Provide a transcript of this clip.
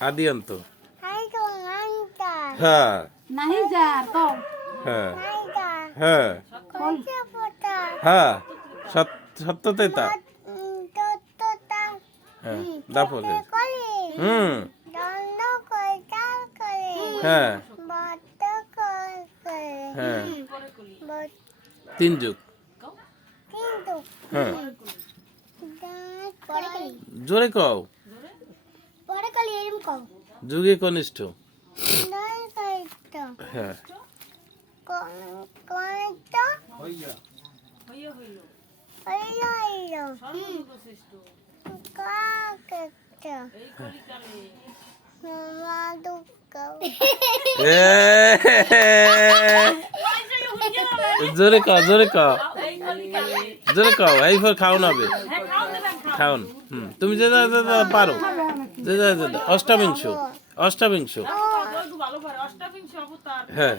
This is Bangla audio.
আদি অন্ত হ্যাঁ नहीं जा तो হ্যাঁ হ্যাঁ হ্যাঁ সত্যতেতা হ্যাঁ দাপদে হুম হ্যাঁ হ্যাঁ তিন যুগ হ্যাঁ জোরে কও যুগে কনিষ্ঠ হ্যাঁ জোরে কও জোরে কও জোরে কও এই ফর খাওন হবে খাওন তুমি যে পারো যে অষ্টাবিংশ অষ্টাবিংশ হ্যাঁ